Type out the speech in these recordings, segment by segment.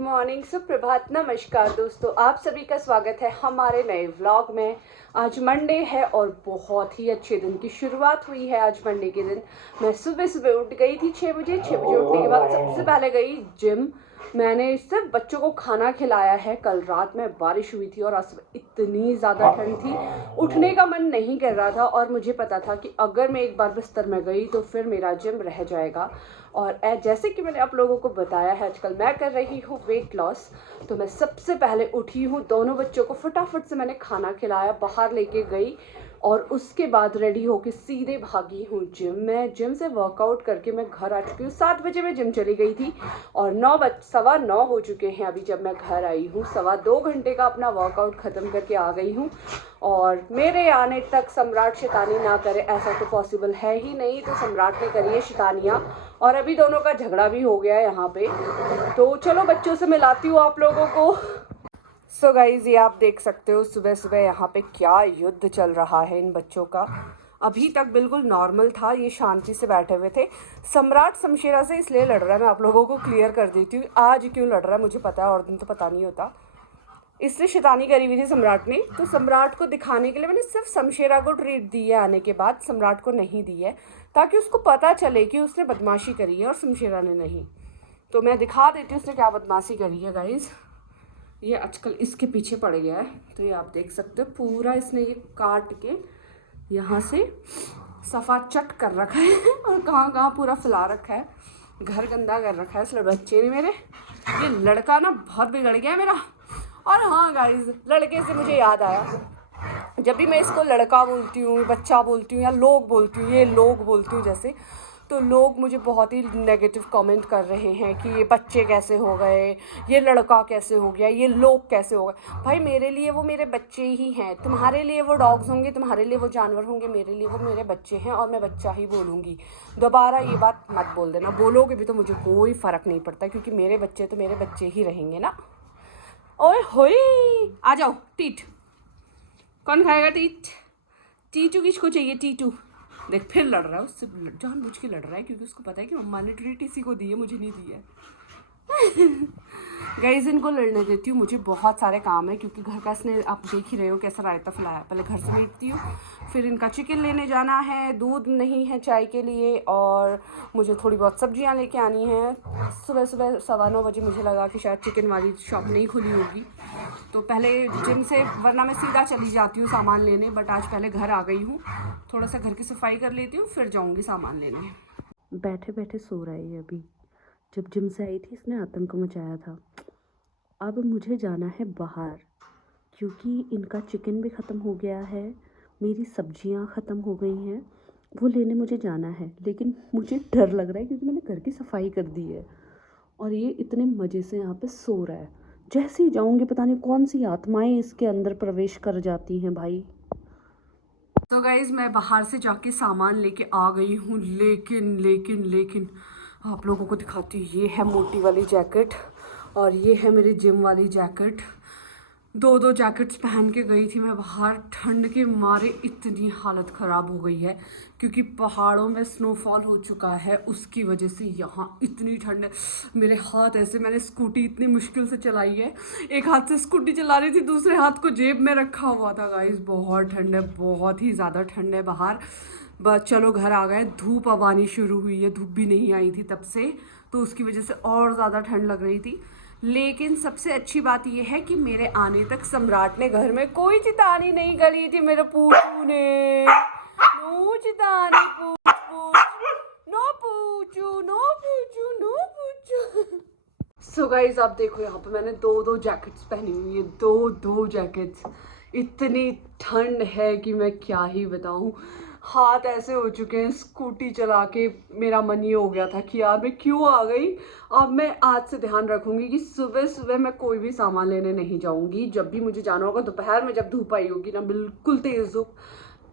Morning, सुप्रभात, नमस्कार दोस्तों, आप सभी का स्वागत है हमारे नए व्लॉग में। आज मंडे है और बहुत ही अच्छे दिन की शुरुआत हुई है। आज मंडे के दिन मैं सुबह सुबह उठ गई थी 6 बजे। 6 बजे उठने के बाद सबसे पहले गई जिम। मैंने सिर्फ बच्चों को खाना खिलाया है। कल रात में बारिश हुई थी और आज सुबह इतनी ज़्यादा ठंड थी, उठने का मन नहीं कर रहा था। और मुझे पता था कि अगर मैं एक बार बिस्तर में गई तो फिर मेरा जिम रह जाएगा। और जैसे कि मैंने आप लोगों को बताया है, आजकल मैं कर रही हूँ वेट लॉस। तो मैं सबसे पहले उठी हूँ, दोनों बच्चों को फटाफट से मैंने खाना खिलाया, बाहर लेके गई और उसके बाद रेडी होके सीधे भागी हूँ जिम में। जिम से वर्कआउट करके मैं घर आ चुकी हूँ। 7 बजे मैं जिम चली गई थी और 9:15 हो चुके हैं अभी जब मैं घर आई हूँ। 2.25 घंटे का अपना वर्कआउट ख़त्म करके आ गई हूँ। और मेरे आने तक सम्राट शैतानी ना करे ऐसा तो पॉसिबल है ही नहीं। तो सम्राट ने करी है शैतानियाँ और अभी दोनों का झगड़ा भी हो गया है यहाँ पे। तो चलो बच्चों से मिलाती हूँ आप लोगों को। सो गाइज, ये आप देख सकते हो सुबह सुबह यहाँ पे क्या युद्ध चल रहा है इन बच्चों का। अभी तक बिल्कुल नॉर्मल था, ये शांति से बैठे हुए थे। सम्राट शमशेरा से इसलिए लड़ रहा है, मैं आप लोगों को क्लियर कर देती हूँ आज क्यों लड़ रहा है। मुझे पता है, और दिन तो पता नहीं होता। इसलिए शैतानी करी हुई थी सम्राट ने, तो सम्राट को दिखाने के लिए मैंने सिर्फ शमशेरा को ट्रीट दी है आने के बाद, सम्राट को नहीं दी है, ताकि उसको पता चले कि उसने बदमाशी करी है और शमशेरा ने नहीं। तो मैं दिखा देती हूँ उसने क्या बदमाशी करी है गाइज। ये आजकल इसके पीछे पड़ गया है, तो ये आप देख सकते हो पूरा इसने ये काट के यहाँ से सफ़ा चट कर रखा है और कहाँ कहाँ पूरा फैला रखा है, घर गंदा कर रखा है इस बच्चे ने मेरे। ये लड़का ना बहुत बिगड़ गया है मेरा। और हाँ गाइज, लड़के से मुझे याद आया, जब भी मैं इसको लड़का बोलती हूँ, बच्चा बोलती हूँ या लोग बोलती हूँ, ये लोग बोलती हूँ जैसे, तो लोग मुझे बहुत ही नेगेटिव कमेंट कर रहे हैं कि ये बच्चे कैसे हो गए, ये लड़का कैसे हो गया, ये लोग कैसे हो गए। भाई मेरे लिए वो मेरे बच्चे ही हैं, तुम्हारे लिए वो डॉग्स होंगे, तुम्हारे लिए वो जानवर होंगे, मेरे लिए वो मेरे बच्चे हैं और मैं बच्चा ही बोलूँगी। दोबारा ये बात मत बोल देना, बोलोगे भी तो मुझे कोई फ़र्क नहीं पड़ता, क्योंकि मेरे बच्चे तो मेरे बच्चे ही रहेंगे ना। ओए होए, आ जाओ टीट। कौन खाएगा टीट? टीटू किसको चाहिए? टीटू देख फिर लड़ रहा है, उससे जानबूझ के लड़ रहा है, क्योंकि उसको पता है कि मम्मा ने ट्रीट इसी को दी है, मुझे नहीं दी है। गाइस, इनको लड़ने देती हूँ, मुझे बहुत सारे काम है, क्योंकि घर का इसने आप देख ही रहे हो कैसा रायता फैलाया। पहले घर से मीटती हूँ, फिर इनका चिकन लेने जाना है, दूध नहीं है चाय के लिए, और मुझे थोड़ी बहुत सब्जियाँ लेके आनी हैं। सुबह सुबह 9:15 बजे मुझे लगा कि शायद चिकन वाली शॉप नहीं खुली होगी, तो पहले जिम से, वरना मैं सीधा चली जाती हूँ सामान लेने, बट आज पहले घर आ गई हूँ, थोड़ा सा घर की सफाई कर लेती हूँ, फिर जाऊँगी सामान लेने। बैठे बैठे सो रहा है अभी। जब जिम से आई थी इसने आतंक मचाया था। अब मुझे जाना है बाहर, क्योंकि इनका चिकन भी ख़त्म हो गया है, मेरी सब्जियां ख़त्म हो गई हैं, वो लेने मुझे जाना है। लेकिन मुझे डर लग रहा है, क्योंकि मैंने घर की सफाई कर दी है और ये इतने मज़े से यहाँ पे सो रहा है। जैसे ही जाऊँगी पता नहीं कौन सी आत्माएं इसके अंदर प्रवेश कर जाती हैं भाई। तो गाइज़, मैं बाहर से जाके सामान लेके आ गई हूँ, लेकिन आप लोगों को दिखाती हूँ। ये है मोटी वाली जैकेट और ये है मेरी जिम वाली जैकेट। दो जैकेट्स पहन के गई थी मैं बाहर, ठंड के मारे इतनी हालत ख़राब हो गई है, क्योंकि पहाड़ों में स्नोफॉल हो चुका है, उसकी वजह से यहाँ इतनी ठंड है। मेरे हाथ ऐसे, मैंने स्कूटी इतनी मुश्किल से चलाई है, एक हाथ से स्कूटी चला रही थी, दूसरे हाथ को जेब में रखा हुआ था। गाइस, बहुत ठंड है, बहुत ही ज़्यादा ठंड है बाहर। बस चलो घर आ गए। धूप अब आनी शुरू हुई है, धूप भी नहीं आई थी तब से, तो उसकी वजह से और ज़्यादा ठंड लग रही थी। लेकिन सबसे अच्छी बात यह है कि मेरे आने तक सम्राट ने घर में कोई चितानी नहीं करी थी मेरे पूछू ने। नो चितानी, नो पूछू। सो गाइज, आप देखो यहाँ पे मैंने दो जैकेट्स पहनी हुई है, दो जैकेट्स। इतनी ठंड है कि मैं क्या ही बताऊँ। हाथ ऐसे हो चुके हैं, स्कूटी चला के मेरा मन ये हो गया था कि यार मैं क्यों आ गई। अब मैं आज से ध्यान रखूंगी कि सुबह सुबह मैं कोई भी सामान लेने नहीं जाऊंगी। जब भी मुझे जाना होगा दोपहर में, जब धूप आई होगी ना, बिल्कुल तेज़ धूप,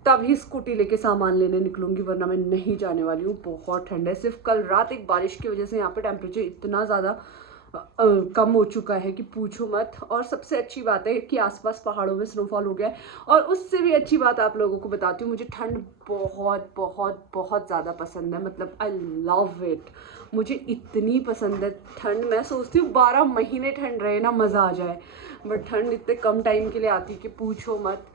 तभी स्कूटी लेके सामान लेने निकलूंगी, वरना मैं नहीं जाने वाली हूँ। बहुत ठंड है। सिर्फ कल रात एक बारिश की वजह से यहाँ पे टेम्परेचर इतना ज़्यादा कम हो चुका है कि पूछो मत। और सबसे अच्छी बात है कि आसपास पहाड़ों में स्नोफॉल हो गया है। और उससे भी अच्छी बात आप लोगों को बताती हूँ, मुझे ठंड बहुत बहुत बहुत ज़्यादा पसंद है। मतलब आई लव इट, मुझे इतनी पसंद है ठंड। मैं सोचती हूँ 12 महीने ठंड रहे ना, मज़ा आ जाए। बट ठंड इतने कम टाइम के लिए आती है कि पूछो मत।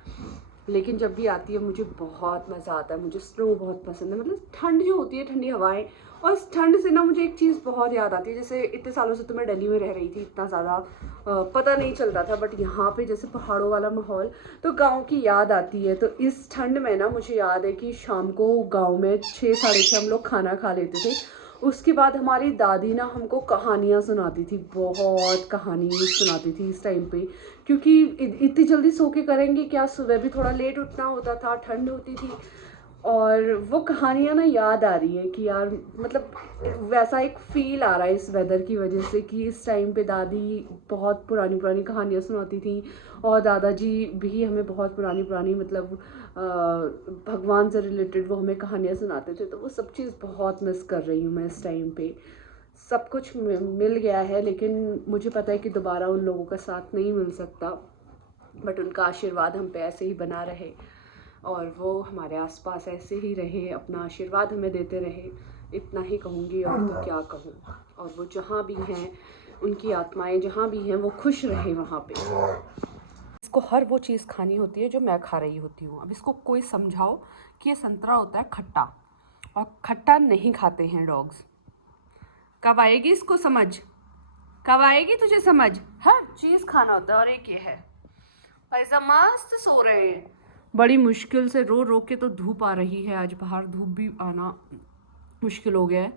लेकिन जब भी आती है मुझे बहुत मज़ा आता है। मुझे स्नो बहुत पसंद है। मतलब ठंड जो होती है, ठंडी हवाएं, और इस ठंड से ना मुझे एक चीज़ बहुत याद आती है। जैसे इतने सालों से तो मैं दिल्ली में रह रही थी, इतना ज़्यादा पता नहीं चलता था। बट यहाँ पे जैसे पहाड़ों वाला माहौल, तो गांव की याद आती है। तो इस ठंड में ना मुझे याद है कि शाम को गांव में 6 साढ़े 6 हम लोग खाना खा लेते थे। उसके बाद हमारी दादी ना हमको कहानियाँ सुनाती थी, बहुत कहानी सुनाती थी इस टाइम पे। क्योंकि इतनी जल्दी सो के करेंगे क्या, सुबह भी थोड़ा लेट उठना होता था, ठंड होती थी। और वो कहानियाँ ना याद आ रही है कि यार, मतलब वैसा एक फील आ रहा है इस वेदर की वजह से कि इस टाइम पे दादी बहुत पुरानी पुरानी कहानियाँ सुनाती थी। और दादाजी भी हमें बहुत पुरानी पुरानी, मतलब भगवान से रिलेटेड वो हमें कहानियाँ सुनाते थे। तो वो सब चीज़ बहुत मिस कर रही हूँ मैं इस टाइम पे। सब कुछ मिल गया है, लेकिन मुझे पता है कि दोबारा उन लोगों का साथ नहीं मिल सकता। बट उनका आशीर्वाद हम पे ऐसे ही बना रहे, और वो हमारे आसपास ऐसे ही रहे, अपना आशीर्वाद हमें देते रहे। इतना ही कहूँगी, और तो क्या कहूँ। और वो जहाँ भी हैं, उनकी आत्माएं जहाँ भी हैं, वो खुश रहे वहाँ पे। इसको हर वो चीज़ खानी होती है जो मैं खा रही होती हूँ। अब इसको कोई समझाओ कि ये संतरा होता है खट्टा, और खट्टा नहीं खाते हैं डॉग्स। कब आएगी इसको समझ, कब आएगी तुझे समझ। हर चीज़ खाना होता है। और एक ये है, पैसा मस्त सो रहे हैं। बड़ी मुश्किल से रो रो के तो धूप आ रही है। आज बाहर धूप भी आना मुश्किल हो गया है,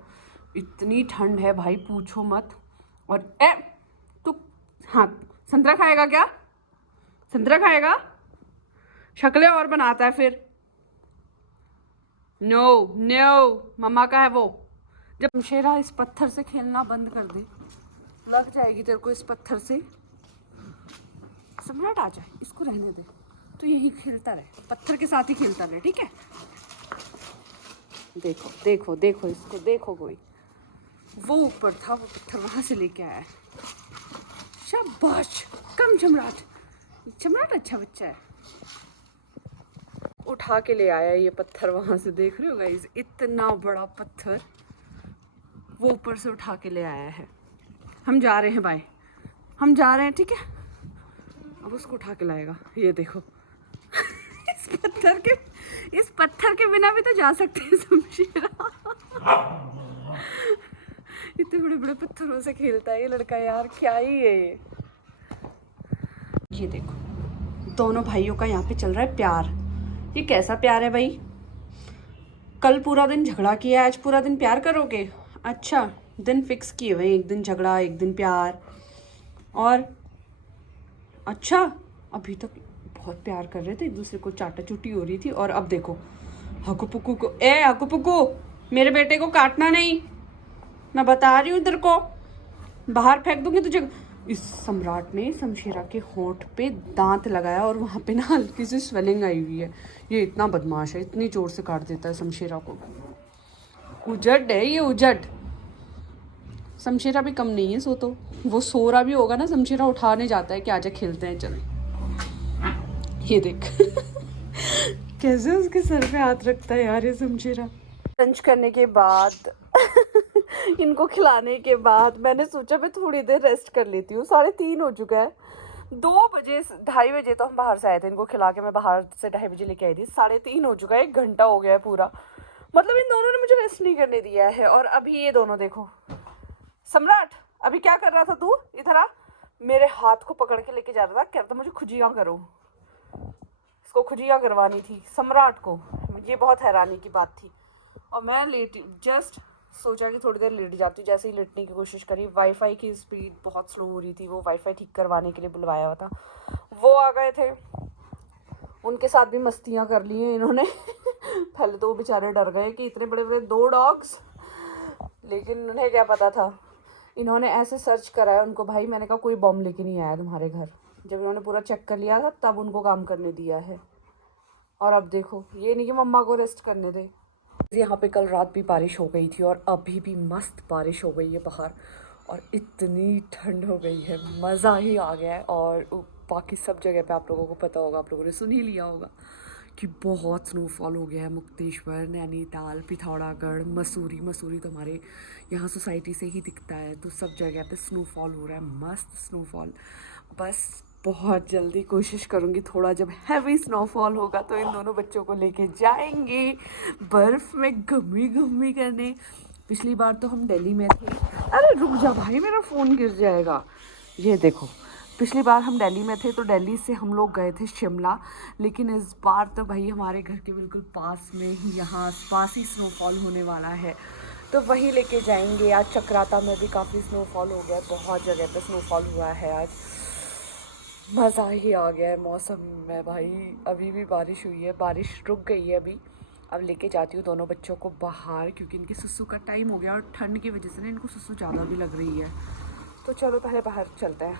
इतनी ठंड है भाई, पूछो मत। और तू, हाँ, संतरा खाएगा क्या? संतरा खाएगा? शक्लें और बनाता है फिर। नो नो, मम्मा का है वो। जब शेरा इस पत्थर से खेलना बंद कर दे, लग जाएगी तेरे को इस पत्थर से। सम्राट आ जाए, इसको रहने दे, तो यही खेलता रहे, पत्थर के साथ ही खेलता रहे, ठीक है। देखो देखो देखो इसको, देखो कोई वो ऊपर था, वो पत्थर वहां से लेके आया है। शाबाश, कम सम्राट। सम्राट अच्छा बच्चा है। उठा के ले आया ये पत्थर वहां से, देख रहे हो गाइस, इतना बड़ा पत्थर वो ऊपर से उठा के ले आया है। हम जा रहे हैं बाय, हम जा रहे हैं, ठीक है। अब उसको उठा के लाएगा, ये देखो। इस पत्थर के बिना भी तो जा सकते हैं शमशेरा। इतने बड़े बड़े पत्थरों से खेलता है ये लड़का यार, क्या ही है ये देखो, दोनों भाइयों का यहाँ पे चल रहा है प्यार। ये कैसा प्यार है भाई? कल पूरा दिन झगड़ा किया, आज पूरा दिन प्यार करोगे? अच्छा, दिन फिक्स किए हुए, एक दिन झगड़ा एक दिन प्यार। और अच्छा, अभी तक बहुत प्यार कर रहे थे, एक दूसरे को चाटा चुटी हो रही थी, और अब देखो हकू पुकू को, हकू पुकू, मेरे बेटे को काटना नहीं, मैं बता रही हूँ तेरे को, बाहर फेंक दूंगी तुझे। इस सम्राट ने शमशेरा के होंठ पे दांत लगाया, और वहां पे ना हल्की सी स्वेलिंग आई हुई है। ये इतना बदमाश है, इतनी जोर से काट देता है शमशेरा को। उजट है ये, उजट। शमशेरा भी कम नहीं है, सो तो वो सो रहा भी होगा ना, शमशेरा उठाने जाता है कि आजा खेलते हैं, चल। ये देख कैसे उसके सर पे हाथ रखता है यार ये शमशेरा। लंच करने के बाद इनको खिलाने के बाद मैंने सोचा मैं थोड़ी देर रेस्ट कर लेती हूँ। 3:30 हो चुका है। 2 बजे 2:30 बजे तो हम बाहर से आए थे, इनको खिला के मैं बाहर से 2:30 बजे लेके आई थी। 3:30 हो चुका है, 1 घंटा हो गया है पूरा। मतलब इन दोनों ने मुझे रेस्ट नहीं करने दिया है। और अभी ये दोनों देखो, सम्राट अभी क्या कर रहा था तू? इधर आ, मेरे हाथ को पकड़ के लेके जा रहा था, कह रहा था मुझे खुजियाँ करो। इसको खुजियाँ करवानी थी सम्राट को, ये बहुत हैरानी की बात थी। और मैं लेटी, जस्ट सोचा कि थोड़ी देर लेट जाती हूँ। जैसे ही लेटने की कोशिश करी, वाईफाई की स्पीड बहुत स्लो हो रही थी, वो वाईफाई ठीक करवाने के लिए बुलवाया हुआ था, वो आ गए थे। उनके साथ भी मस्तियाँ कर ली हैं इन्होंने। पहले तो वो बेचारे डर गए कि इतने बड़े बड़े 2 डॉग्स, लेकिन उन्हें क्या पता था। इन्होंने ऐसे सर्च कराया उनको, भाई मैंने कहा कोई बॉम्ब लेके नहीं आया तुम्हारे घर। जब इन्होंने पूरा चेक कर लिया था तब उनको काम करने दिया है। और अब देखो, ये नहीं कि मम्मा को रेस्ट करने दे। यहाँ पे कल रात भी बारिश हो गई थी, और अभी भी मस्त बारिश हो गई है बाहर। और इतनी ठंड हो गई है, मज़ा ही आ गया है। और बाकी सब जगह पे आप लोगों को पता होगा, आप लोगों ने सुन ही लिया होगा कि बहुत स्नोफॉल हो गया है। मुक्तेश्वर, नैनीताल, पिथौरागढ़, मसूरी तो हमारे यहाँ सोसाइटी से ही दिखता है, तो सब जगह पे स्नोफॉल हो रहा है, मस्त स्नोफॉल। बस बहुत जल्दी कोशिश करूँगी, थोड़ा जब हैवी स्नोफॉल होगा तो इन दोनों बच्चों को लेके जाएंगे बर्फ़ में घूमी घूमी करने। पिछली बार तो हम दिल्ली में थे। अरे रुक जा भाई, मेरा फ़ोन गिर जाएगा। ये देखो, पिछली बार हम दिल्ली में थे तो दिल्ली से हम लोग गए थे शिमला, लेकिन इस बार तो भाई हमारे घर के बिल्कुल पास में ही, यहाँ पास ही स्नोफॉल होने वाला है, तो वहीं लेके जाएंगे। आज चक्राता में भी काफ़ी स्नोफॉल हो गया, बहुत जगह पे स्नोफॉल हुआ है आज। मज़ा ही आ गया है मौसम में भाई। अभी भी बारिश हुई है, बारिश रुक गई है अभी। अब लेके जाती हूँ दोनों बच्चों को बाहर, क्योंकि इनकी सुसु का टाइम हो गया और ठंड की वजह से ना इनको सुसु ज़्यादा भी लग रही है। तो चलो पहले बाहर चलते हैं।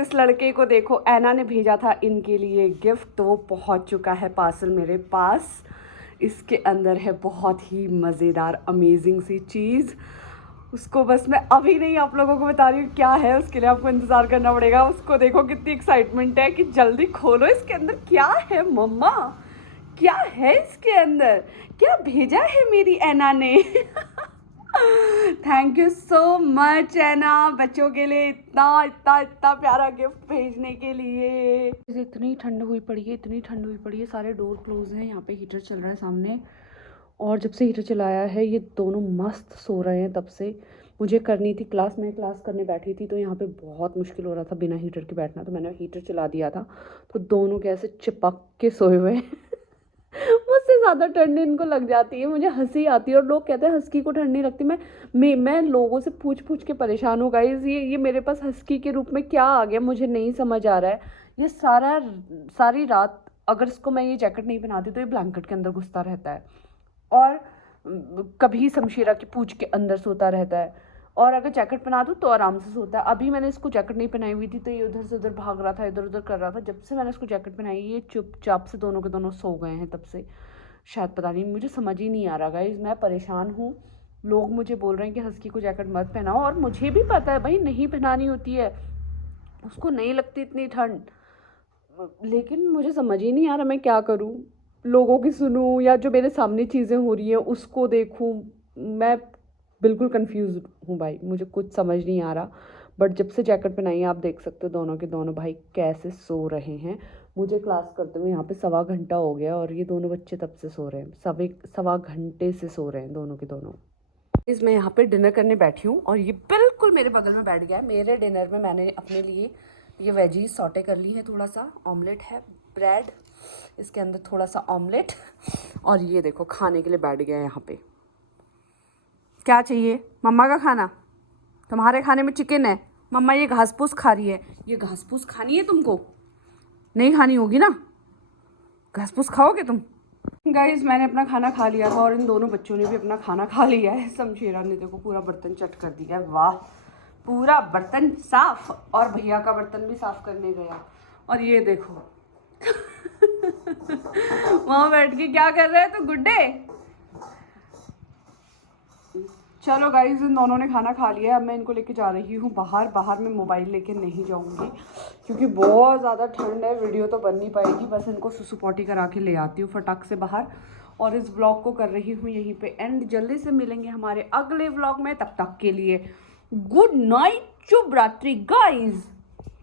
इस लड़के को देखो, ऐना ने भेजा था इनके लिए गिफ्ट, तो वो पहुँच चुका है पार्सल मेरे पास। इसके अंदर है बहुत ही मज़ेदार अमेजिंग सी चीज़। उसको बस मैं अभी नहीं आप लोगों को बता रही हूँ क्या है, उसके लिए आपको इंतज़ार करना पड़ेगा। उसको देखो कितनी एक्साइटमेंट है कि जल्दी खोलो, इसके अंदर क्या है मम्मा, क्या है इसके अंदर, क्या भेजा है मेरी ऐना ने। थैंक यू सो मच ऐना, बच्चों के लिए इतना इतना इतना प्यारा गिफ्ट भेजने के लिए। इतनी ठंड हुई पड़ी है, इतनी ठंड हुई पड़ी है, सारे डोर क्लोज हैं, यहाँ पे हीटर चल रहा है सामने। और जब से हीटर चलाया है ये दोनों मस्त सो रहे हैं तब से। मुझे करनी थी क्लास, मैं क्लास करने बैठी थी तो यहाँ पे बहुत मुश्किल हो रहा था बिना हीटर के बैठना, तो मैंने हीटर चला दिया था, तो दोनों कैसे चिपक के सोए हुए हैं। मुझसे ज़्यादा ठंड इनको लग जाती है, मुझे हंसी आती है। और लोग कहते हैं हस्की को ठंड नहीं लगती। मैं लोगों से पूछ पूछ के परेशान हूँ गाइस, ये मेरे पास हस्की के रूप में क्या आ गया मुझे नहीं समझ आ रहा है। ये सारी रात अगर इसको मैं ये जैकेट नहीं पहनाती तो ये ब्लैंकेट के अंदर घुसता रहता है, और कभी शमशीरा की पूंछ के अंदर सोता रहता है, और अगर जैकेट पहना दूँ तो आराम से सोता है। अभी मैंने इसको जैकेट नहीं पहनाई हुई थी तो ये उधर से उधर भाग रहा था, इधर उधर कर रहा था। जब से मैंने इसको जैकेट पहनाई ये चुपचाप से दोनों के दोनों सो गए हैं तब से। शायद पता नहीं, मुझे समझ ही नहीं आ रहा गाइस, मैं परेशान हूँ। लोग मुझे बोल रहे हैं कि हस्की को जैकेट मत पहनाओ, और मुझे भी पता है भाई नहीं पहनानी होती है, उसको नहीं लगती इतनी ठंड, लेकिन मुझे समझ ही नहीं आ रहा मैं क्या करूँ। लोगों की सुनूं या जो मेरे सामने चीज़ें हो रही हैं उसको देखूं, मैं बिल्कुल कंफ्यूज हूँ भाई, मुझे कुछ समझ नहीं आ रहा। बट जब से जैकेट पहनाई है आप देख सकते हो दोनों के दोनों भाई कैसे सो रहे हैं। मुझे क्लास करते हुए यहाँ पे 1.25 घंटा हो गया और ये दोनों बच्चे तब से सो रहे हैं, 1.25 घंटे से सो रहे हैं दोनों के दोनों। इस मैं यहाँ पे डिनर करने बैठी हूँ और ये बिल्कुल मेरे बगल में बैठ गया है। मेरे डिनर में मैंने अपने लिए ये वेजीज सॉटे कर ली है, थोड़ा सा ऑमलेट है, ब्रेड, इसके अंदर थोड़ा सा ऑमलेट, और ये देखो खाने के लिए बैठ गया है यहाँ पे। क्या चाहिए मम्मा का खाना? तुम्हारे खाने में चिकन है, मम्मा ये घास फूस खा रही है। ये घास फूस खानी है तुमको? नहीं खानी होगी ना, घास फूस खाओगे तुम? गाइस मैंने अपना खाना खा लिया था और इन दोनों बच्चों ने भी अपना खाना खा लिया है। शमशेरा ने देखो पूरा बर्तन चट कर दिया है, वाह, पूरा बर्तन साफ, और भैया का बर्तन भी साफ करने गया। और ये देखो वहाँ बैठ के क्या कर रहे हैं तो गुड्डे। चलो गाइस इन दोनों ने खाना खा लिया है, अब मैं इनको लेके जा रही हूँ बाहर। बाहर मैं मोबाइल लेके नहीं जाऊँगी क्योंकि बहुत ज़्यादा ठंड है, वीडियो तो बन नहीं पाएगी। बस इनको सुसु पॉटी करा के ले आती हूँ फटाक से बाहर, और इस व्लॉग को कर रही हूँ यहीं पे एंड। जल्दी से मिलेंगे हमारे अगले व्लॉग में, तब तक के लिए गुड नाइट, शुभ रात्रि गाइस।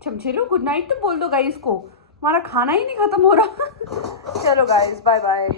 चमचेलो गुड नाइट तो बोल दो गाइस को, हमारा खाना ही नहीं ख़त्म हो रहा। चलो गाइस बाय बाय।